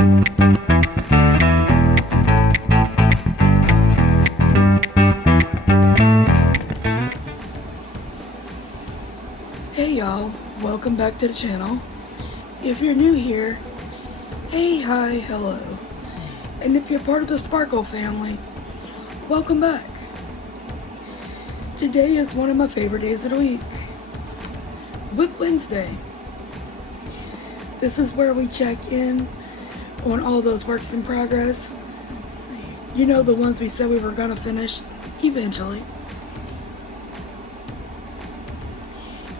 Hey y'all, welcome back to the channel. If you're new here, hey, hi, hello. And if you're part of the Sparkle family, welcome back. Today is one of my favorite days of the week, WIP Wednesday. This is where we check in on all those works in progress. You know, the ones we said we were gonna finish eventually.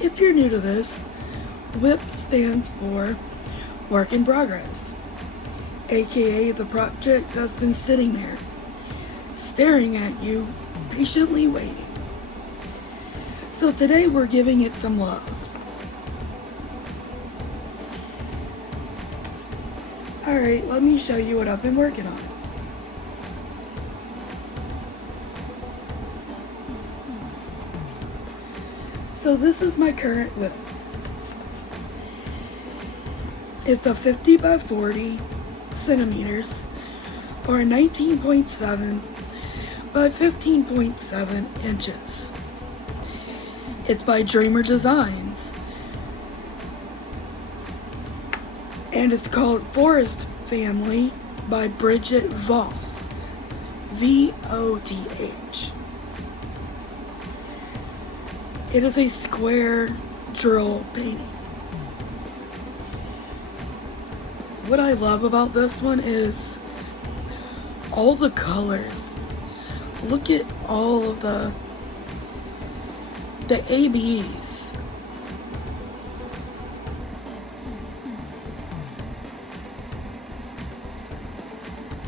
If you're new to this, WIP stands for Work in Progress, aka the project that's been sitting there, staring at you, patiently waiting. So today we're giving it some love. Alright, let me show you what I've been working on. So this is my current WIP. It's a 50 by 40 centimeters, or 19.7 by 15.7 inches. It's by Dreamer Designs, and it's called Forest Family by Bridget Voth, V-O-T-H. It is a square drill painting. What I love about this one is all the colors. Look at all of the ABs.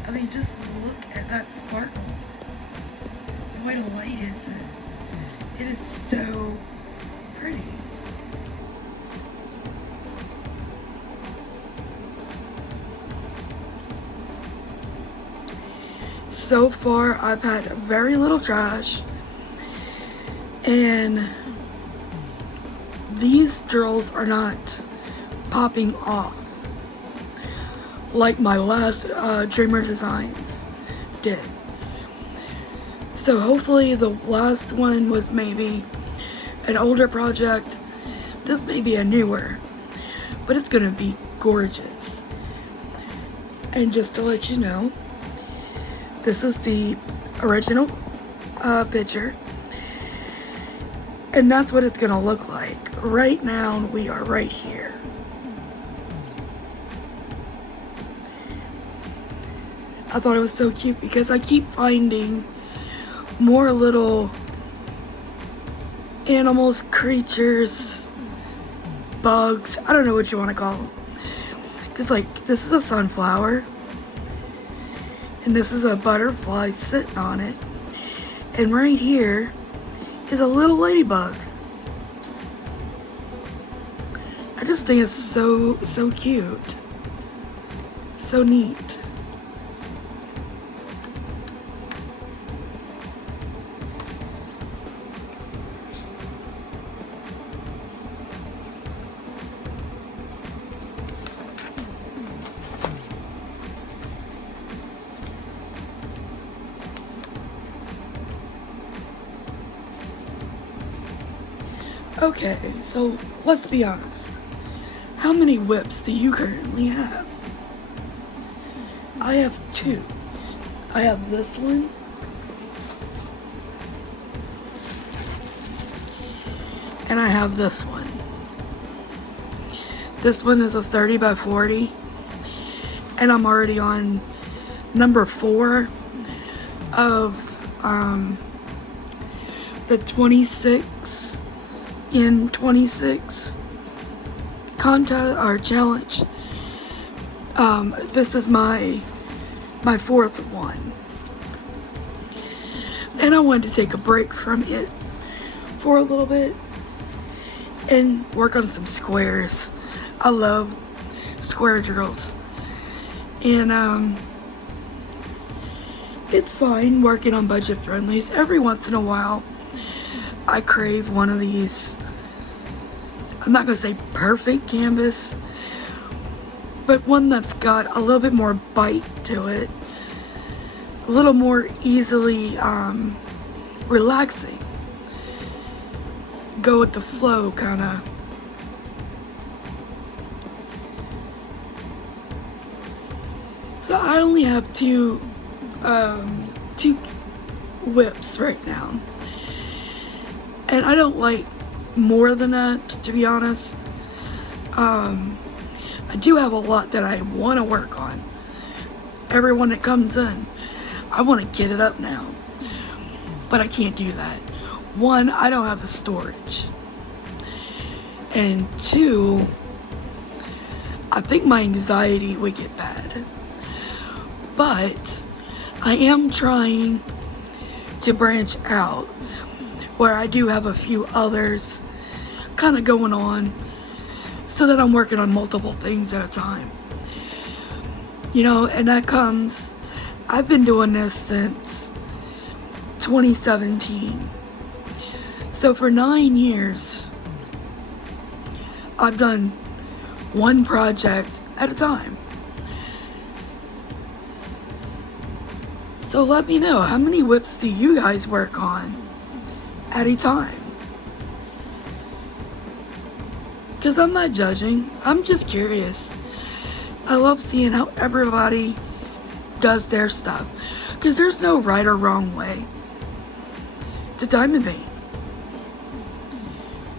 I mean, just look at that sparkle. The way the light hits it. It is so pretty. So far, I've had very little trash, and these drills are not popping off like my last Dreamer Designs did. So hopefully the last one was maybe an older project. This may be a newer, but it's gonna be gorgeous. And just to let you know, this is the original picture, and that's what it's gonna look like. Right now, we are right here. I thought it was so cute because I keep finding more little animals, creatures, bugs, I don't know what you want to call them. Because like, this is a sunflower, and this is a butterfly sitting on it, and right here is a little ladybug. I just think it's so cute, so neat. Okay, so let's be honest. How many WIPs do you currently have? I have two. I have this one. And I have this one. This one is a 30 by 40. And I'm already on number 4 of the 26 in 26 contest or challenge. This is my 4th one, and I wanted to take a break from it for a little bit and work on some squares. I love square drills, and it's fine working on budget friendlies. Every once in a while I crave one of these, I'm not gonna say perfect canvas, but one that's got a little bit more bite to it, a little more easily relaxing, go with the flow kind of. So I only have two whips right now, and I don't like more than that, to be honest. I do have a lot that I want to work on. Everyone that comes in, I want to get it up now, but I can't do that. One, I don't have the storage, and two, I think my anxiety would get bad. But I am trying to branch out where I do have a few others kind of going on, so that I'm working on multiple things at a time. You know, and that comes, I've been doing this since 2017. So for 9 years, I've done one project at a time. So let me know, how many whips do you guys work on at a time? Because I'm not judging, I'm just curious. I love seeing how everybody does their stuff, because there's no right or wrong way to diamond paint.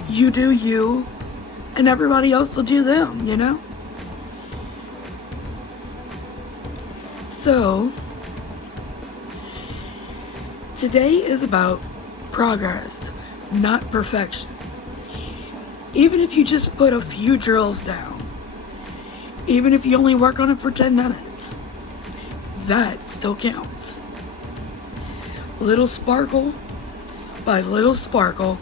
You do you, and everybody else will do them, you know? So, today is about progress, not perfection. Even if you just put a few drills down, even if you only work on it for 10 minutes, that still counts. Little sparkle by little sparkle,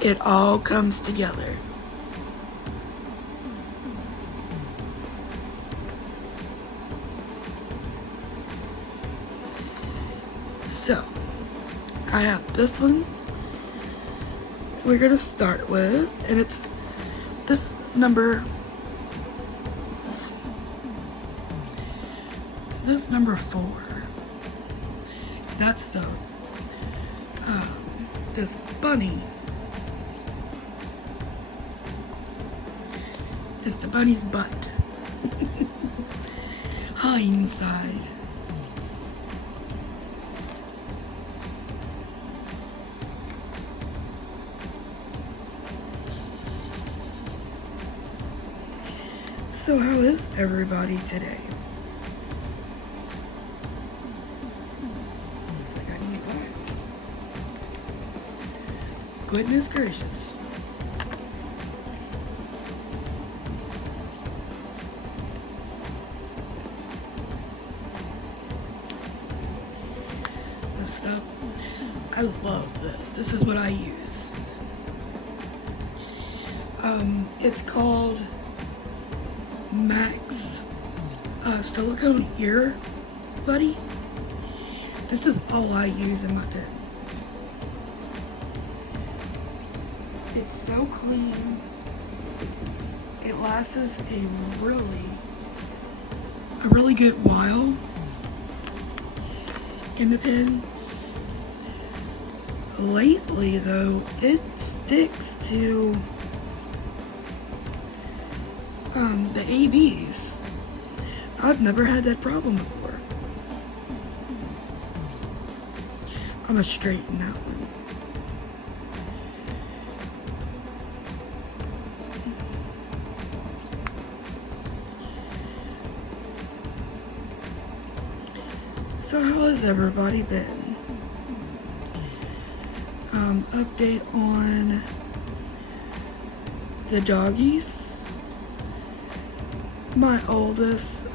it all comes together. So, I have this one we're gonna start with, and it's this number, let's see, this number 4. That's the this bunny. It's the bunny's butt. Hindside. So how is everybody today? Looks like I need wax. Goodness gracious. This stuff, I love this. This is what I use. It's called Max silicone ear buddy. This is all I use in my pen. It's so clean. It lasts a really good while in the pen. Lately though, it sticks to the ABs. I've never had that problem before. I'm gonna straighten that one. So how has everybody been? Update on the doggies. My oldest,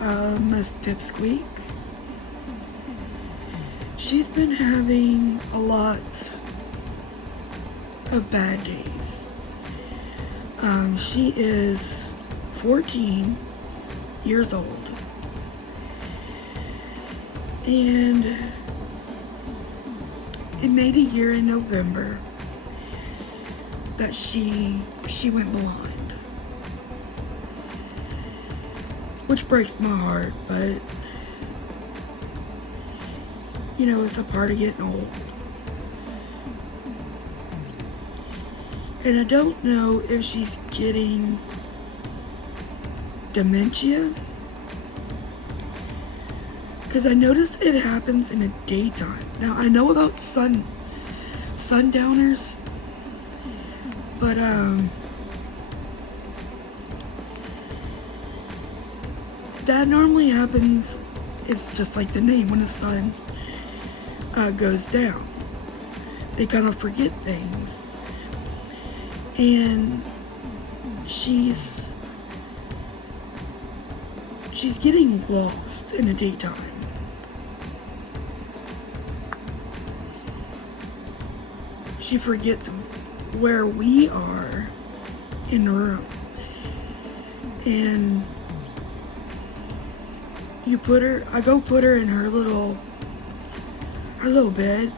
Miss Pipsqueak, she's been having a lot of bad days. She is 14 years old, and it made a year in November that she went blind. which breaks my heart, but you know, it's a part of getting old. And I don't know if she's getting dementia, because I noticed it happens in the daytime. Now I know about sundowners, but that normally happens, it's just like the name, when the sun goes down. They kind of forget things. And she's getting lost in the daytime. She forgets where we are in the room. And I go put her in her little bed.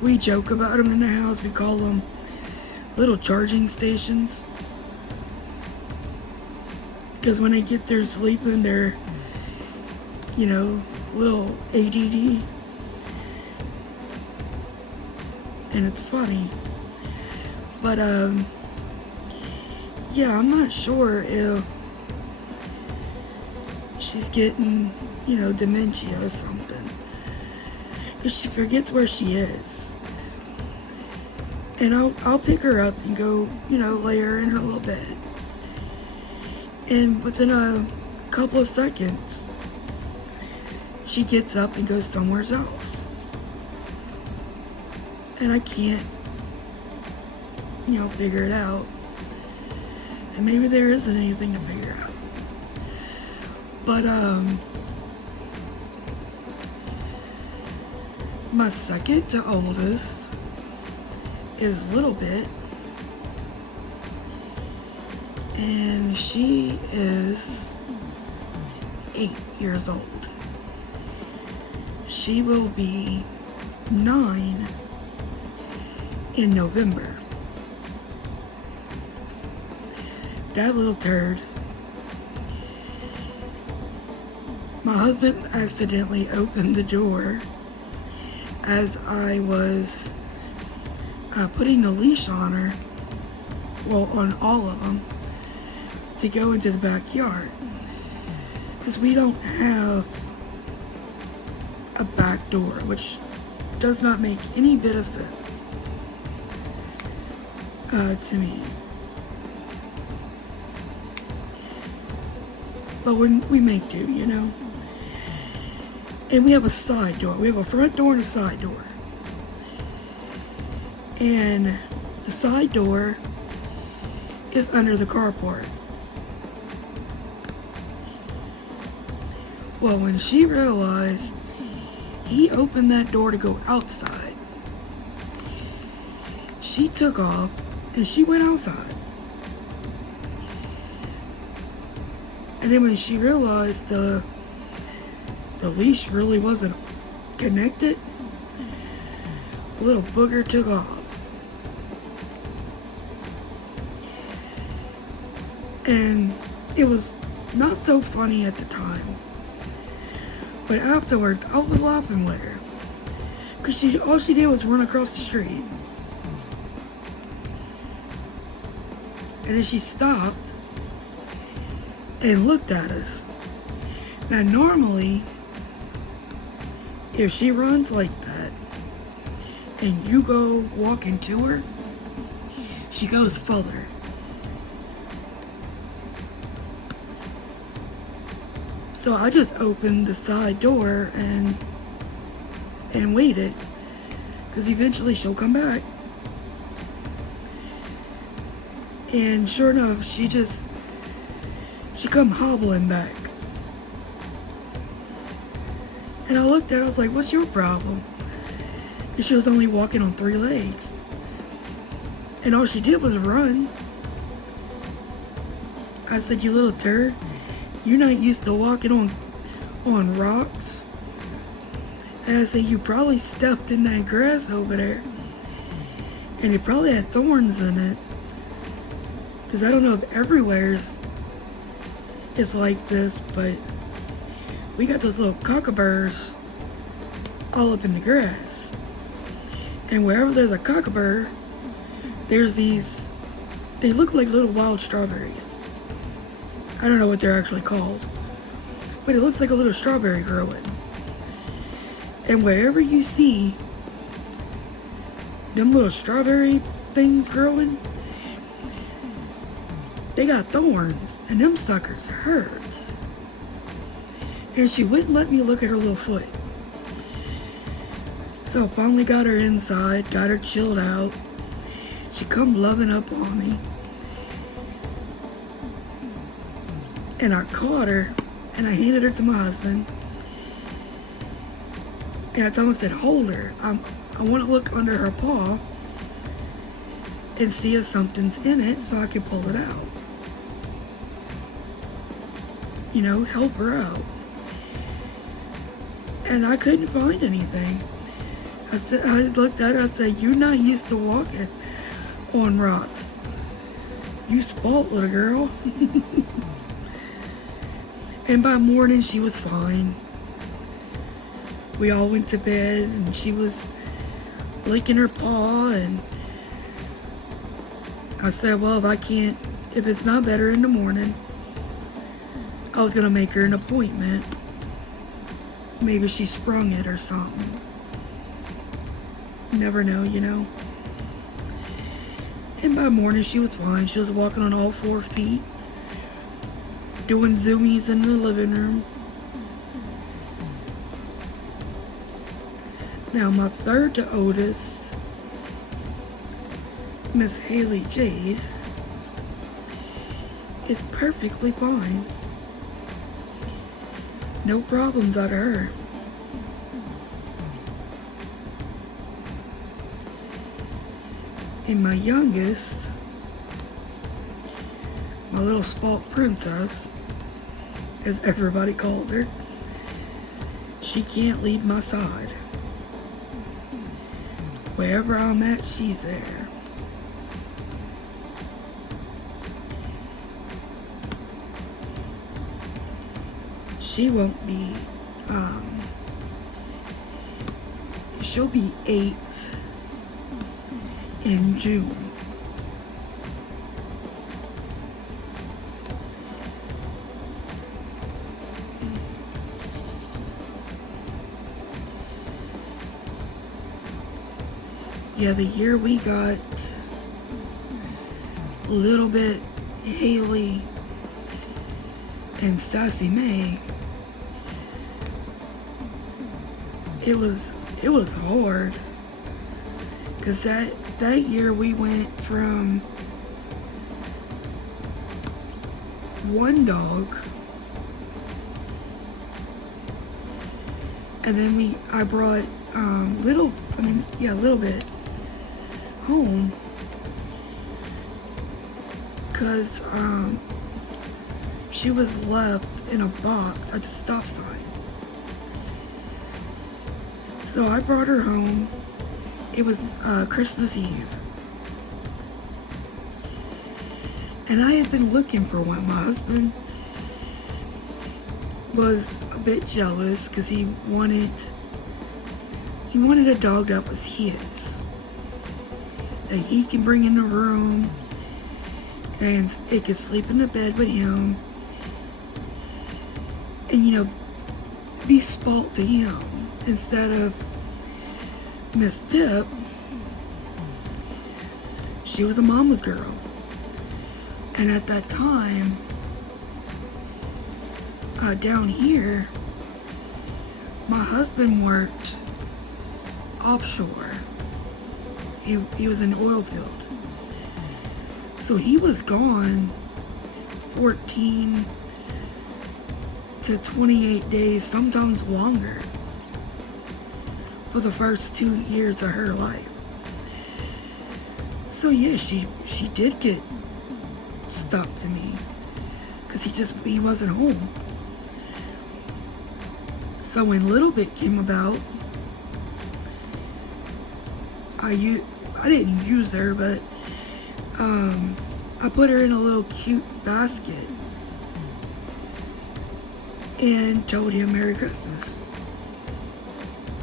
We joke about them in the house. We call them little charging stations. Because when they get there sleeping, they're, you know, little ADD. And it's funny. But, yeah, I'm not sure if she's getting, you know, dementia or something. Because she forgets where she is. And I'll pick her up and go, you know, lay her in her little bed. And within a couple of seconds, she gets up and goes somewhere else. And I can't, you know, figure it out. And maybe there isn't anything to figure out. But, my second to oldest is Little Bit. And she is 8 years old. She will be 9 in November. That little turd. My husband accidentally opened the door as I was putting the leash on her, well, on all of them, to go into the backyard. Because we don't have a back door, which does not make any bit of sense to me. But we make do, you know. And we have a side door. We have a front door and a side door. And the side door is under the carport. Well, when she realized he opened that door to go outside, she took off and she went outside. And then when she realized the leash really wasn't connected, the little booger took off. And it was not so funny at the time. But afterwards, I was laughing with her. Because all she did was run across the street. And then she stopped and looked at us. Now normally, if she runs like that and you go walking to her, she goes further. So I just opened the side door and waited, because eventually she'll come back. And sure enough, she come hobbling back. And I looked at her, I was like, what's your problem? And she was only walking on 3 legs. And all she did was run. I said, you little turd, you're not used to walking on rocks. And I said, you probably stepped in that grass over there. And it probably had thorns in it. Because I don't know if is like this, but we got those little cockaburs all up in the grass. And wherever there's a cockabur, there's these, they look like little wild strawberries. I don't know what they're actually called, but it looks like a little strawberry growing. And wherever you see them little strawberry things growing, they got thorns, and them suckers hurt. And she wouldn't let me look at her little foot. So I finally got her inside, got her chilled out. She come loving up on me. And I caught her, and I handed her to my husband. And I told him, I said, hold her. I want to look under her paw and see if something's in it so I can pull it out. You know, help her out. And I couldn't find anything. I looked at her, I said, you're not used to walking on rocks. You spoilt, little girl. And by morning, she was fine. We all went to bed, and she was licking her paw, and I said, well, if it's not better in the morning, I was gonna make her an appointment. Maybe she sprung it or something. Never know, you know. And by morning, she was fine. She was walking on all 4 feet, doing zoomies in the living room. Now, my third to oldest, Miss Haley Jade, is perfectly fine. No problems out of her. And my youngest, my little spoilt princess, as everybody calls her, she can't leave my side. Wherever I'm at, she's there. She won't be, she'll be 8 in June. Yeah, the year we got a little bit Haley and Sassy May, it was hard, because that year we went from 1 dog, and then I brought Little Bit home, because she was left in a box at the stop sign. So I brought her home. It was Christmas Eve. And I had been looking for one. My husband was a bit jealous because he wanted a dog that was his, that he can bring in the room and it could sleep in the bed with him and, you know, be spoilt to him instead of Miss Pip. She was a mama's girl. And at that time, down here, my husband worked offshore. He was in the oil field. So he was gone 14 to 28 days, sometimes longer, for the first 2 years of her life. So yeah, she did get stuck to me because he wasn't home. So when Little Bit came about, I didn't use her, but I put her in a little cute basket and told him Merry Christmas.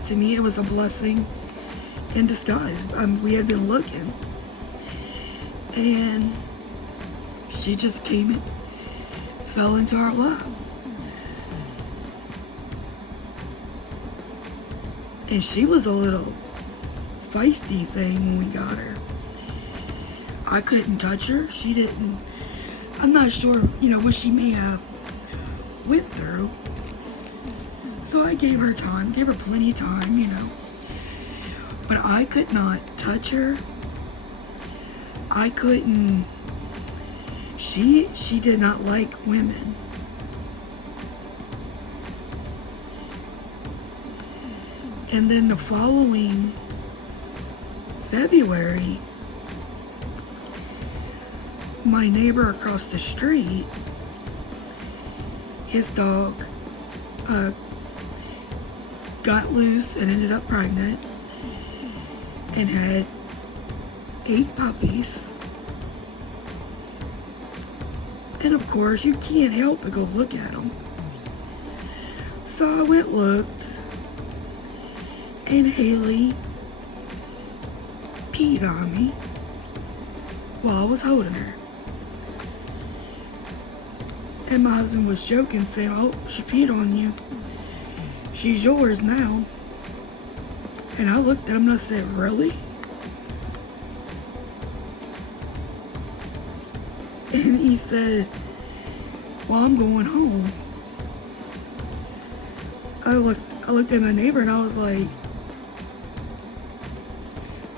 To me, it was a blessing in disguise. We had been looking, and she just came and fell into our lap. And she was a little feisty thing when we got her. I couldn't touch her. She didn't. I'm not sure, what she may have went through. So I gave her time, gave her plenty of time, But I could not touch her. I couldn't. She did not like women. And then the following February, my neighbor across the street, his dog got loose and ended up pregnant and had 8 puppies. And of course, you can't help but go look at them. So I went looked, and Haley peed on me while I was holding her. And my husband was joking, saying, "Oh, she peed on you. She's yours now." And I looked at him and I said, "Really?" And he said, "Well, I'm going home." I looked at my neighbor and I was like,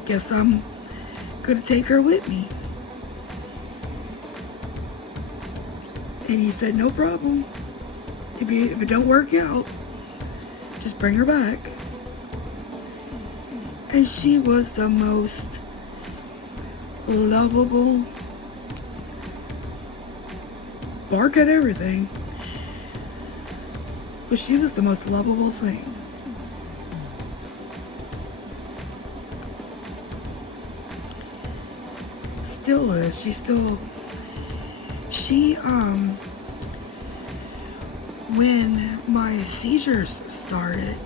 "Guess I'm gonna take her with me." And he said, "No problem. If it don't work out, just bring her back." And she was the most lovable, bark at everything, but she was the most lovable thing. Still is. When my seizures started,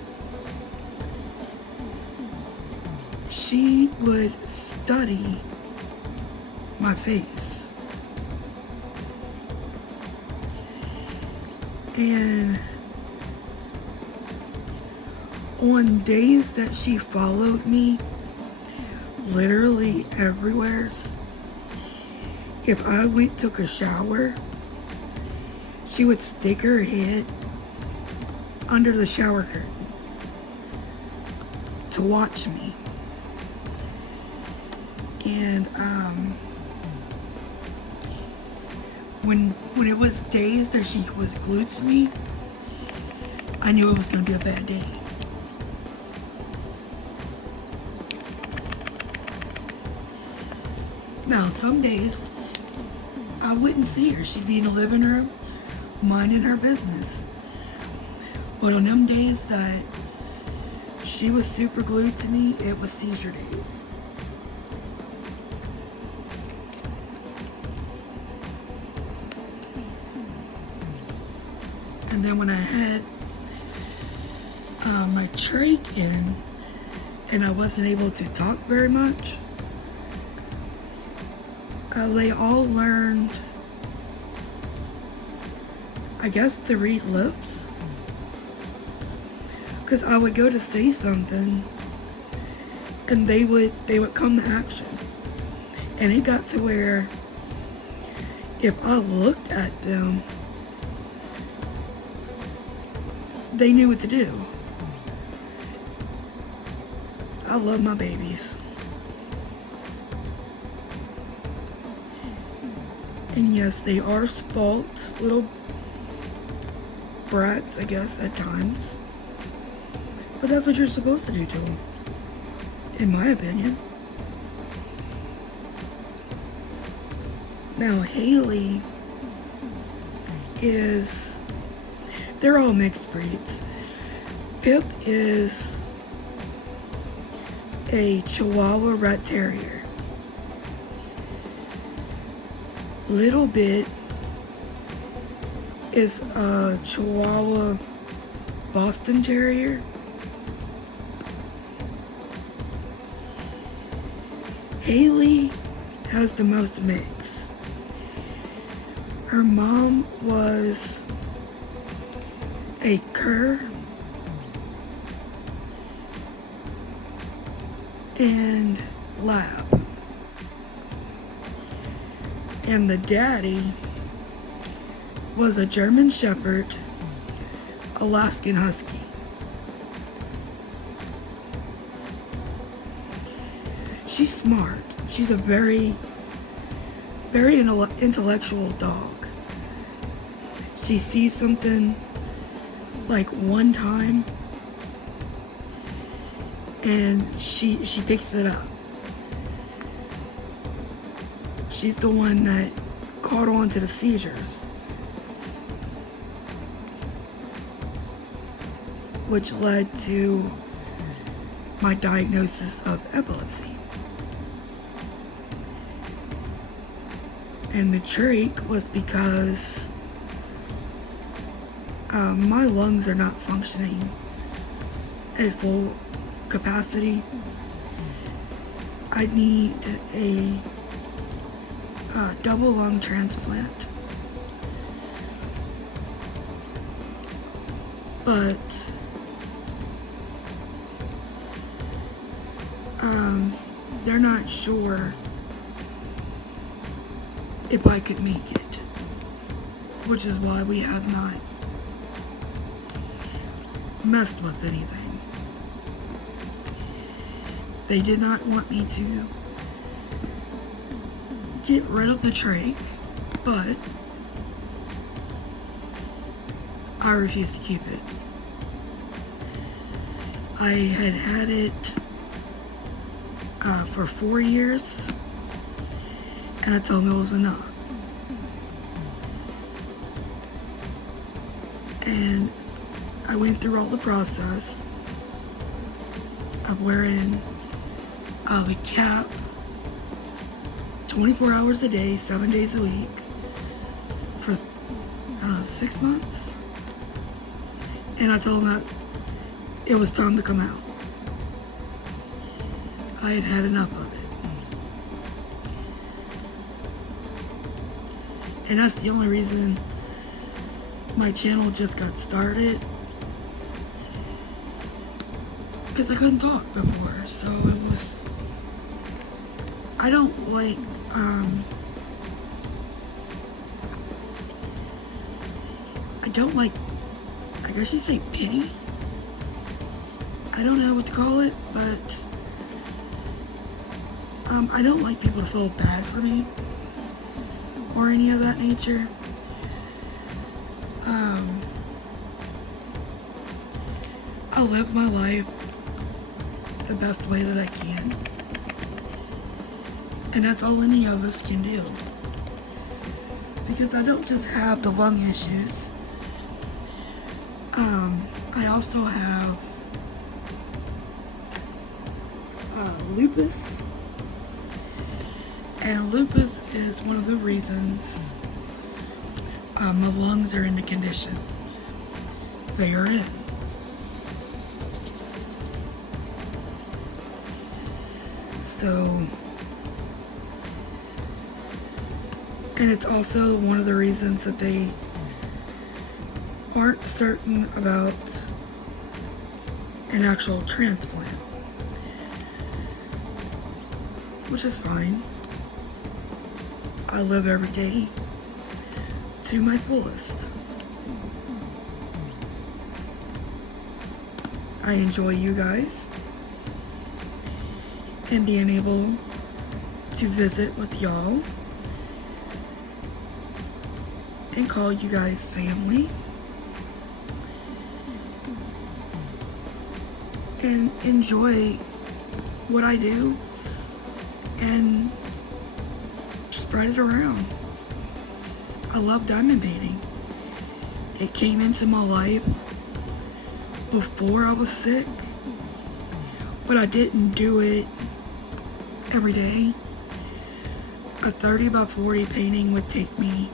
she would study my face. And on days that she followed me, literally everywhere, if I took a shower, she would stick her head under the shower curtain to watch me. And when it was days that she was glued to me, I knew it was going to be a bad day. Now, some days I wouldn't see her. She'd be in the living room, minding her business. But on them days that she was super glued to me, it was seizure days. And then when I had my trach in and I wasn't able to talk very much, they all learned, I guess, to read lips. Because I would go to say something and they would come to action. And it got to where if I looked at them, they knew what to do. I love my babies. And yes, they are spoilt little brats, I guess, at times. But that's what you're supposed to do to them, in my opinion. Now, Haley they're all mixed breeds. Pip is a Chihuahua Rat Terrier. Little bit is a Chihuahua Boston Terrier. Haley has the most mix. Her mom was a cur and lab. And the daddy was a German Shepherd, Alaskan Husky. She's smart. She's a very intellectual dog. She sees something like one time and she picks it up. She's the one that caught on to the seizures, which led to my diagnosis of epilepsy. And the trach was because my lungs are not functioning at full capacity. I need a double lung transplant. But they're not sure if I could make it, which is why we have not messed with anything. They did not want me to get rid of the trach, but I refused to keep it. I had it for 4 years, and I told them it was enough. And I went through all the process of wearing the cap 24 hours a day, 7 days a week for 6 months. And I told them that it was time to come out. I had had enough of it. And that's the only reason my channel just got started, because I couldn't talk before. So it was, I don't like I guess you say pity. I don't know what to call it, but I don't like people to feel bad for me or any of that nature. I live my life the best way that I can, and that's all any of us can do, because I don't just have the lung issues. I also have lupus, and lupus is one of the reasons my lungs are in the condition they are in. So, and it's also one of the reasons that they aren't certain about an actual transplant, which is fine. I live every day to my fullest. I enjoy you guys and being able to visit with y'all and call you guys family and enjoy what I do and spread it around. I love diamond painting. It came into my life before I was sick, but I didn't do it every day. A 30 by 40 painting would take me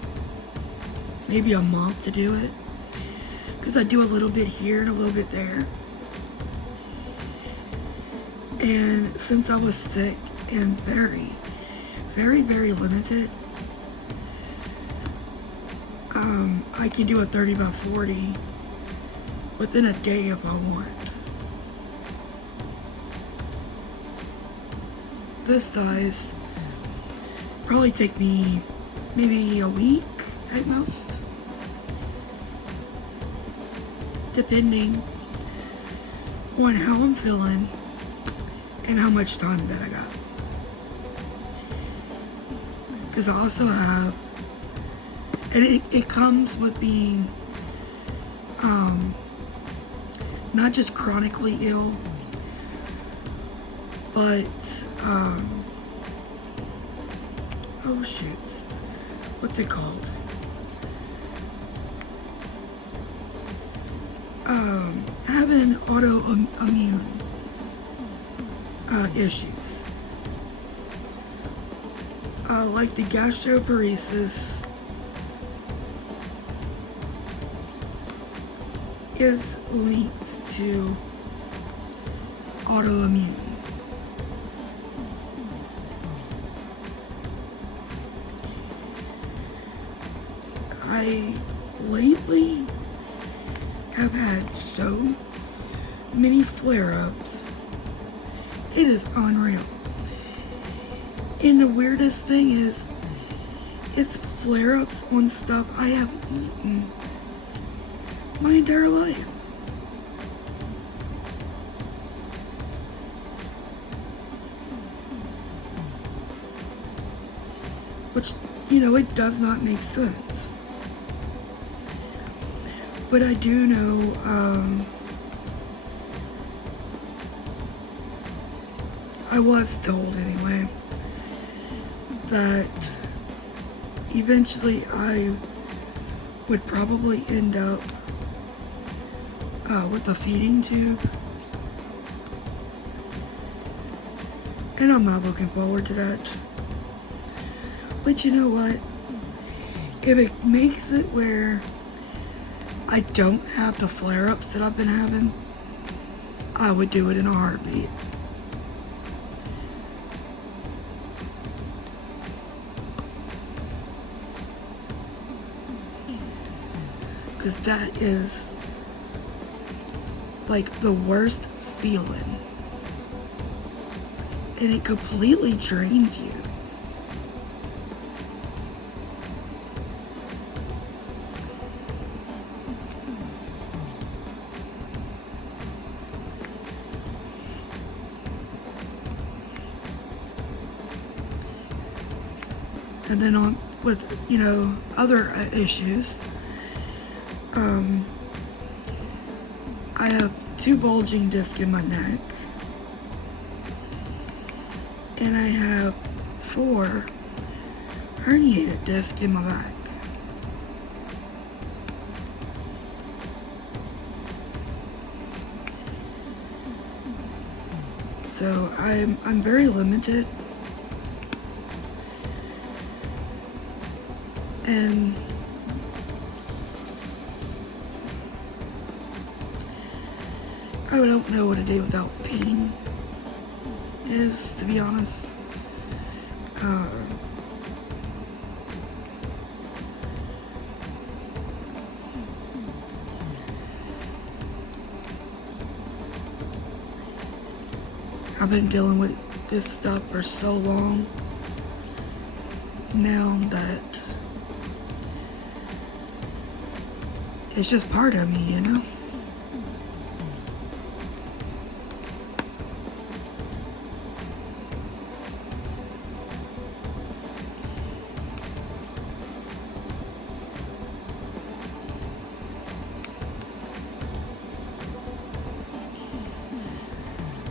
maybe a month to do it, because I do a little bit here and a little bit there. And since I was sick and very, very, very limited, I can do a 30 by 40 within a day if I want. This size probably take me maybe a week at most, depending on how I'm feeling and how much time that I got. Because I also have, and it comes with being not just chronically ill, but oh shoots, what's it called? Having autoimmune issues, like the gastroparesis is linked to autoimmune. I lately have had so many flare-ups. It is unreal. And the weirdest thing is, it's flare-ups on stuff I have eaten my entire life. Which, it does not make sense. But I do know, I was told anyway, that eventually I would probably end up with a feeding tube. And I'm not looking forward to that. But you know what? If it makes it where I don't have the flare-ups that I've been having, I would do it in a heartbeat. Because that is like the worst feeling. And it completely drains you. And then on with, other issues, I have 2 bulging discs in my neck, and I have 4 herniated discs in my back. So I'm very limited. And I don't know what a day without pain is, to be honest. I've been dealing with this stuff for so long now that it's just part of me,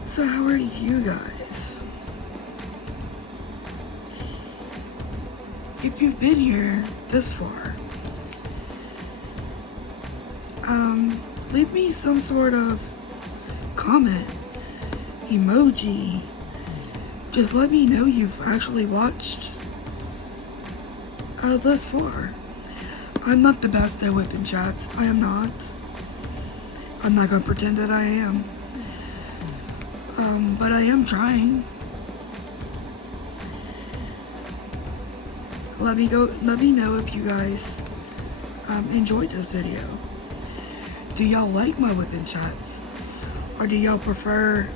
So how are you guys? If you've been here this far, leave me some sort of comment, emoji. Just let me know you've actually watched this far. I'm not the best at whipping chats. I am not. I'm not going to pretend that I am. But I am trying. Let me know if you guys enjoyed this video. Do y'all like my whipping chats? Or do y'all prefer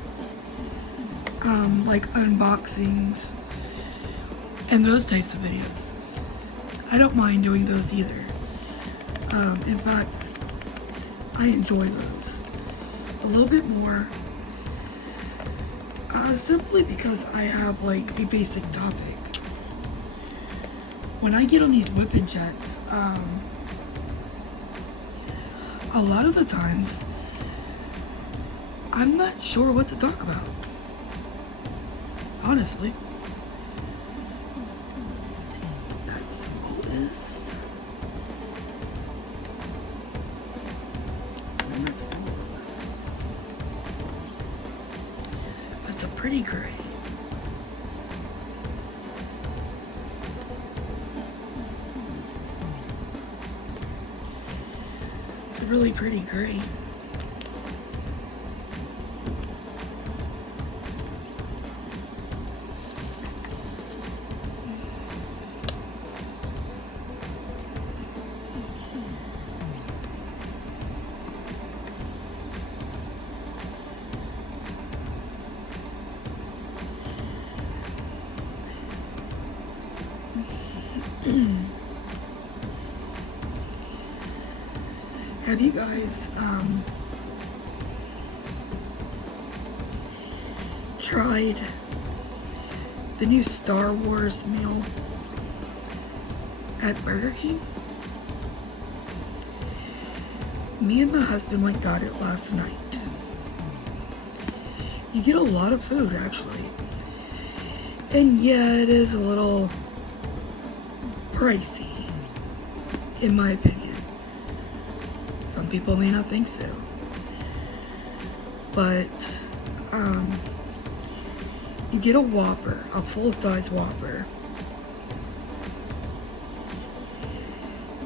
like unboxings and those types of videos? I don't mind doing those either. In fact, I enjoy those a little bit more, simply because I have like a basic topic. When I get on these whipping chats, a lot of the times I'm not sure what to talk about, honestly. Let's see what that symbol is. Number 4. That's a pretty gray. It's a really pretty gray. Have you guys tried the new Star Wars meal at Burger King? Me and my husband went and got it last night. You get a lot of food, actually. And yeah, it is a little pricey, in my opinion. Some people may not think so. But, you get a Whopper, a full-size Whopper.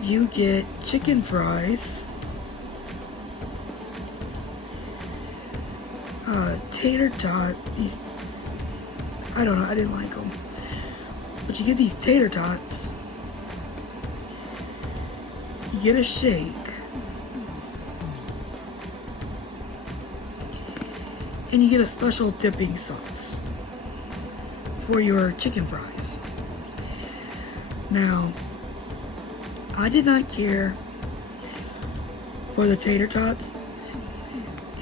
You get chicken fries, tater tot, these, I don't know, I didn't like them. But you get these tater tots. You get a shake. And you get a special dipping sauce for your chicken fries. Now, I did not care for the tater tots.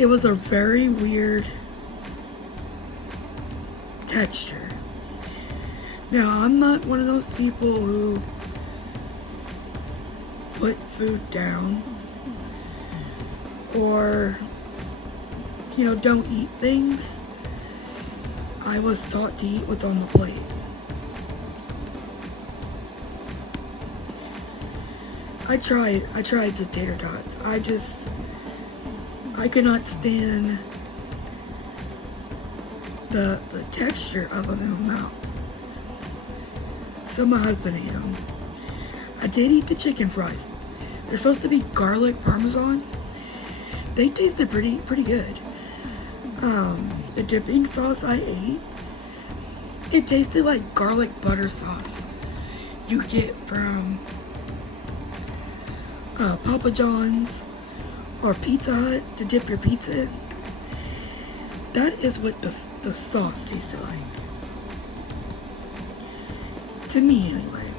It was a very weird texture. Now, I'm not one of those people who put food down or, you know, don't eat things. I was taught to eat what's on the plate. I tried the tater tots. I could not stand the texture of them in my mouth. So my husband ate them. I did eat the chicken fries. They're supposed to be garlic parmesan. They tasted pretty good. The dipping sauce I ate, it tasted like garlic butter sauce you get from Papa John's or Pizza Hut to dip your pizza in. That is what the sauce tasted like. To me, anyway.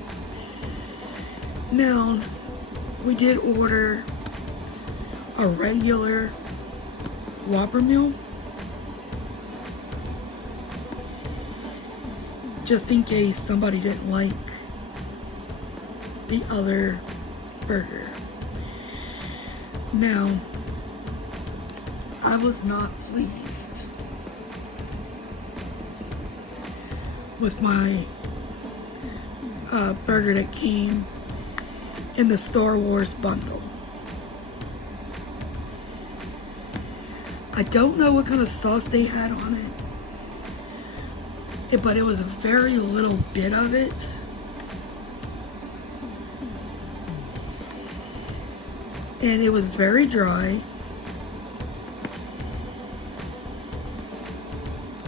Now, we did order a regular Whopper meal, just in case somebody didn't like the other burger. Now, I was not pleased with my burger that came in the Star Wars bundle. I don't know what kind of sauce they had on it, but it was a very little bit of it. and it was very dry.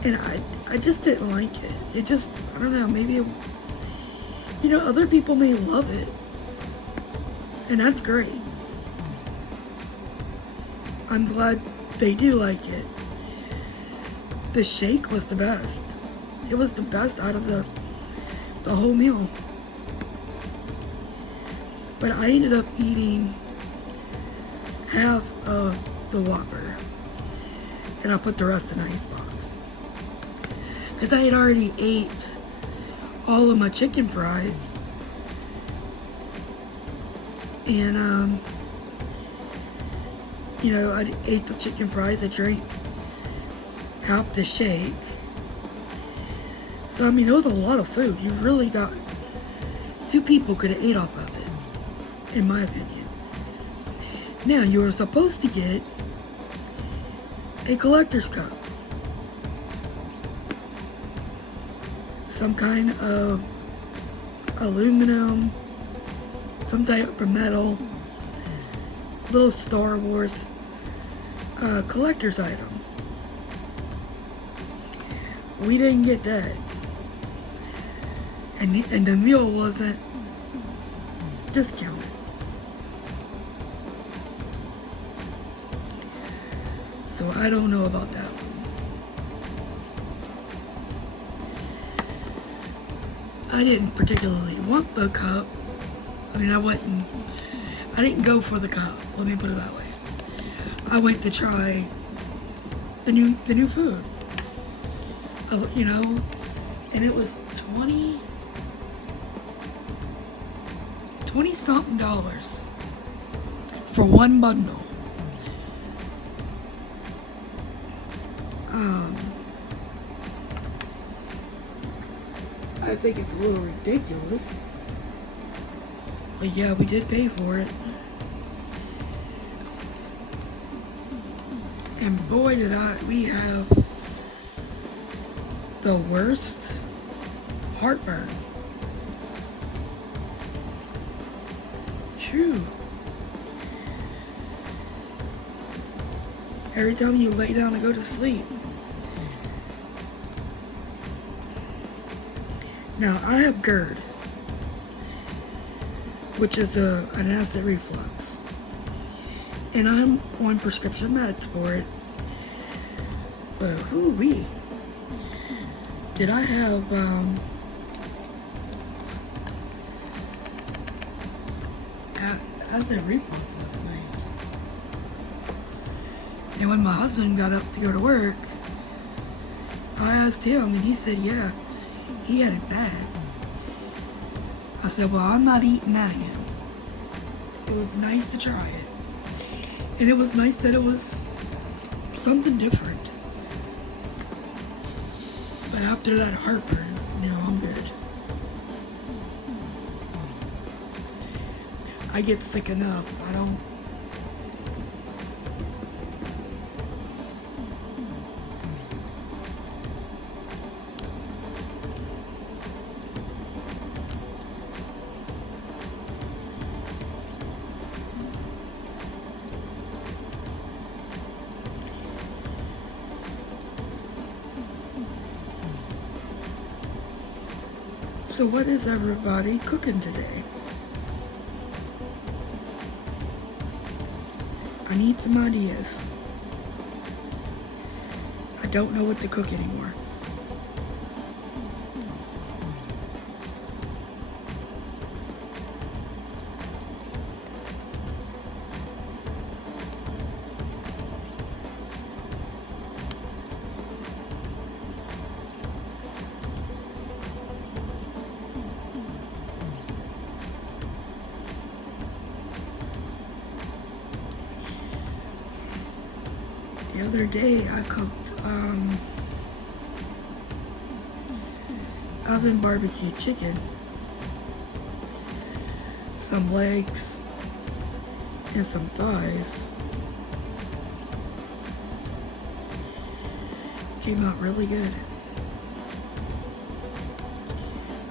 And I just didn't like it. It just, I don't know, maybe, other people may love it. And that's great. I'm glad they do like it. The shake was the best. It was the best out of the whole meal. But I ended up eating half of the Whopper. And I put the rest in the icebox. Because I had already ate all of my chicken fries. And, I ate the chicken fries, I drank half the shake. So, it was a lot of food. You really got, 2 people could have ate off of it, in my opinion. Now, you were supposed to get a collector's cup. Some kind of aluminum, some type of metal, little Star Wars collector's item. We didn't get that. And the meal wasn't discounted. So I don't know about that one. I didn't particularly want the cup. I didn't go for the cup. Let me put it that way. I went to try the new food. And it was $20 something for one bundle. I think it's a little ridiculous. But yeah, we did pay for it. And boy did we have the worst heartburn. Phew. Every time you lay down to go to sleep. Now, I have GERD, which is an acid reflux. And I'm on prescription meds for it. But whoo-wee. Did I have acid reflux last night? And when my husband got up to go to work, I asked him, and he said, yeah, he had it bad. I said, well, I'm not eating that again. It was nice to try it. And it was nice that it was something different. But after that heartburn, I'm good. I get sick enough. I don't. So what is everybody cooking today? I need some ideas. I don't know what to cook anymore. The other day I cooked oven barbecue chicken, some legs, and some thighs. Came out really good.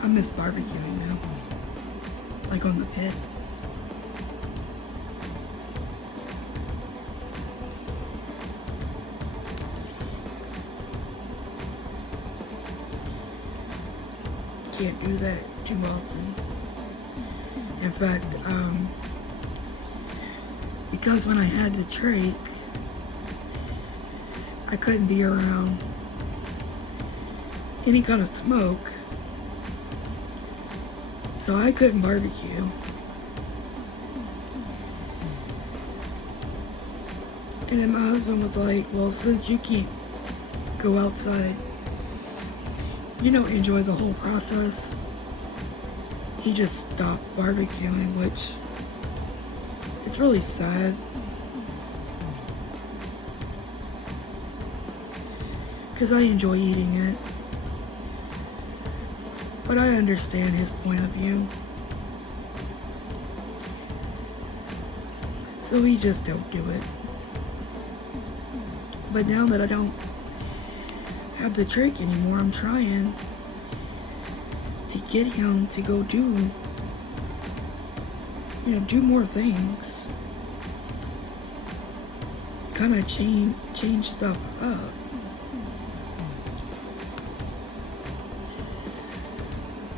I miss barbecuing now, like on the pit. can't do that too often. In fact, because when I had the trach, I couldn't be around any kind of smoke, so I couldn't barbecue. And then my husband was like, well, since you can't go outside, enjoy the whole process, he just stopped barbecuing, which is really sad. Because I enjoy eating it. But I understand his point of view. So we just don't do it. But now that I don't have the trach anymore, I'm trying to get him to go do more things. Kind of change stuff up.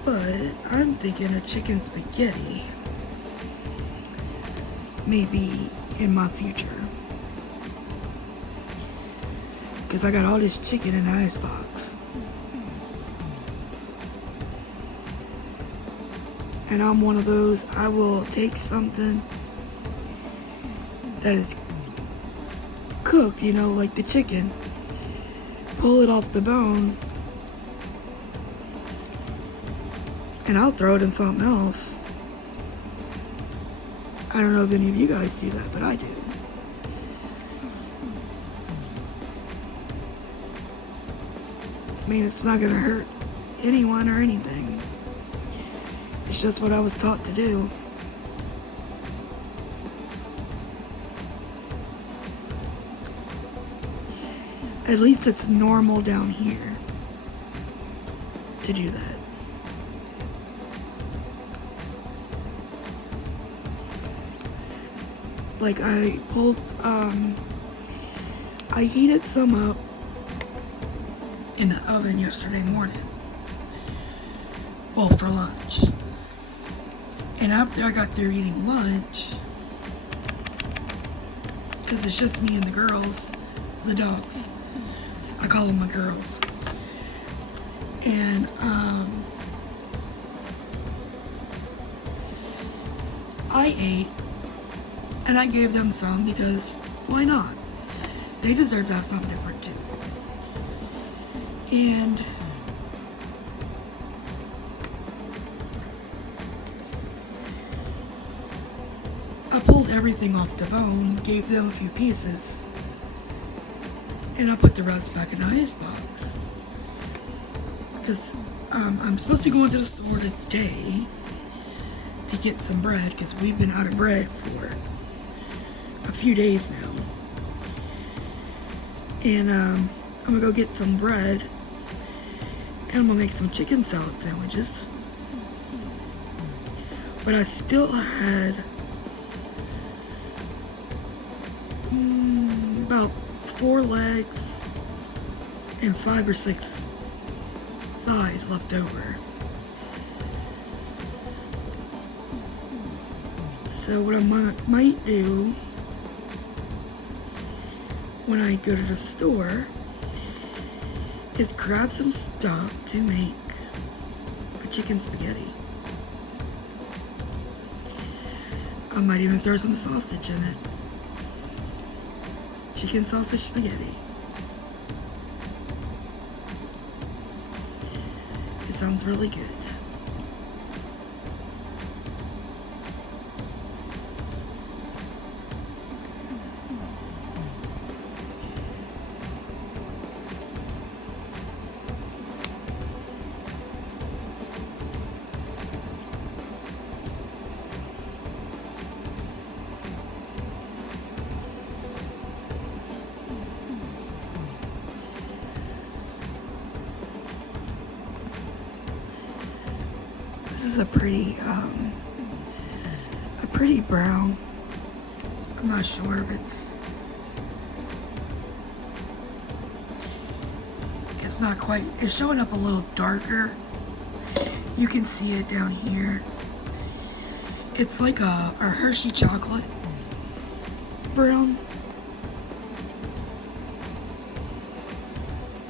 But I'm thinking of chicken spaghetti maybe in my future. Because I got all this chicken in the icebox. And I'm one of those, I will take something that is cooked, like the chicken, pull it off the bone, and I'll throw it in something else. I don't know if any of you guys do that, but I do. I mean, it's not gonna hurt anyone or anything. It's just what I was taught to do. At least it's normal down here to do that. Like I heated some up in the oven yesterday morning. Well, for lunch. And after I got through eating lunch, because it's just me and the girls, the dogs. I call them my girls. And I ate, and I gave them some because why not? They deserve to have something different too. And I pulled everything off the bone, gave them a few pieces, and I put the rest back in the icebox. Because I'm supposed to be going to the store today to get some bread, because we've been out of bread for a few days now. And I'm gonna go get some bread, and I'm gonna make some chicken salad sandwiches. But I still had about 4 legs and 5 or 6 thighs left over. So what I might do when I go to the store is grab some stuff to make a chicken spaghetti. I might even throw some sausage in it. Chicken sausage spaghetti. It sounds really good. This is a pretty brown. I'm not sure if it's not quite, it's showing up a little darker You can see it down here. It's like a Hershey chocolate brown.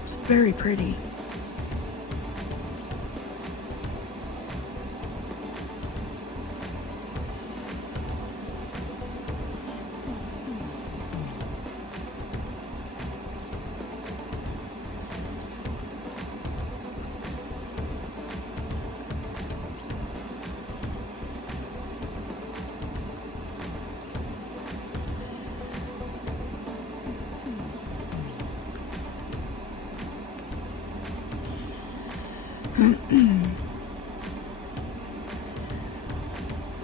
It's very pretty.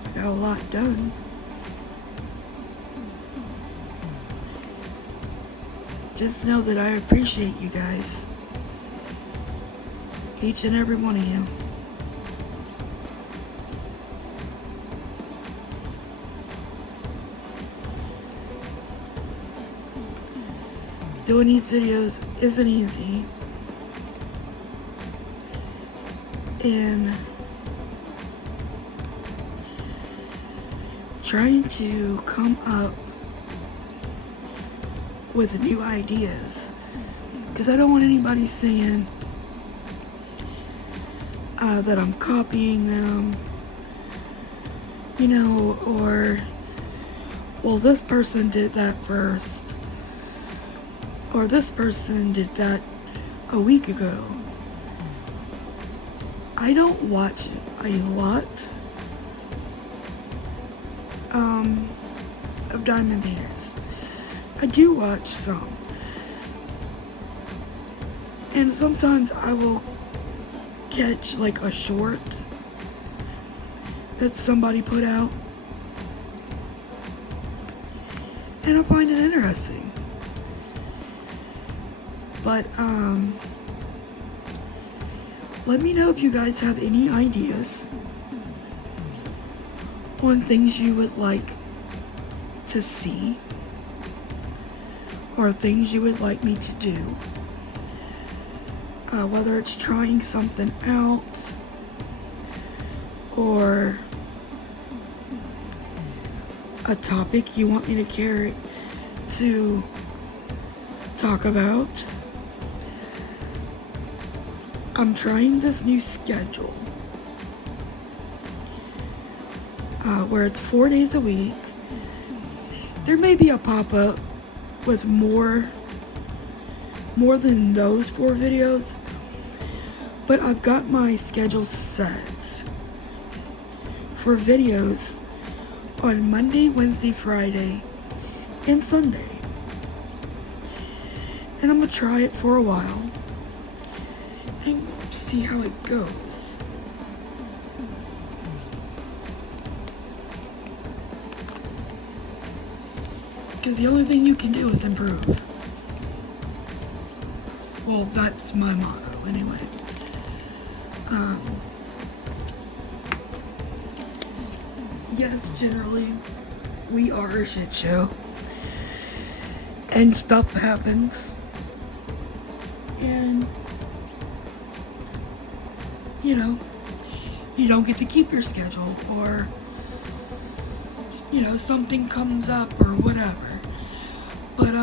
I got a lot done. Just know that I appreciate you guys. Each and every one of you. Doing these videos isn't easy. And trying to come up with new ideas, because I don't want anybody saying that I'm copying them, you know, or, well, this person did that first, or this person did that a week ago. I don't watch a lot of diamond painters. I do watch some. And sometimes I will catch like a short that somebody put out. And I find it interesting. But, let me know if you guys have any ideas on things you would like to see or things you would like me to do. Whether it's trying something out or a topic you want me to talk about. I'm trying this new schedule where it's 4 days a week. There may be a pop-up with more than those 4 videos, but I've got my schedule set for videos on Monday, Wednesday, Friday, and Sunday. And I'm gonna try it for a while and see how it goes. Because the only thing you can do is improve. Well, that's my motto anyway. Yes, generally we are a shit show and stuff happens, and you know, you don't get to keep your schedule, or you know, something comes up or whatever. But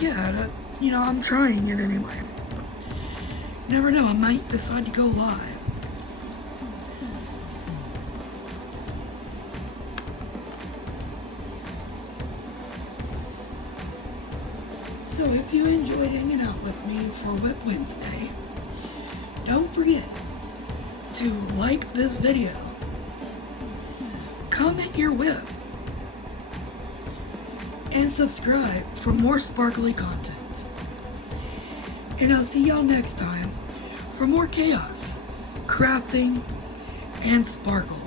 yeah, you know, I'm trying it anyway. You never know, I might decide to go live. So if you enjoyed hanging out with me for WIP Wednesday, don't forget to like this video, comment your WIP, and subscribe for more sparkly content. And I'll see y'all next time for more chaos, crafting, and sparkle.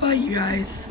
Bye, you guys.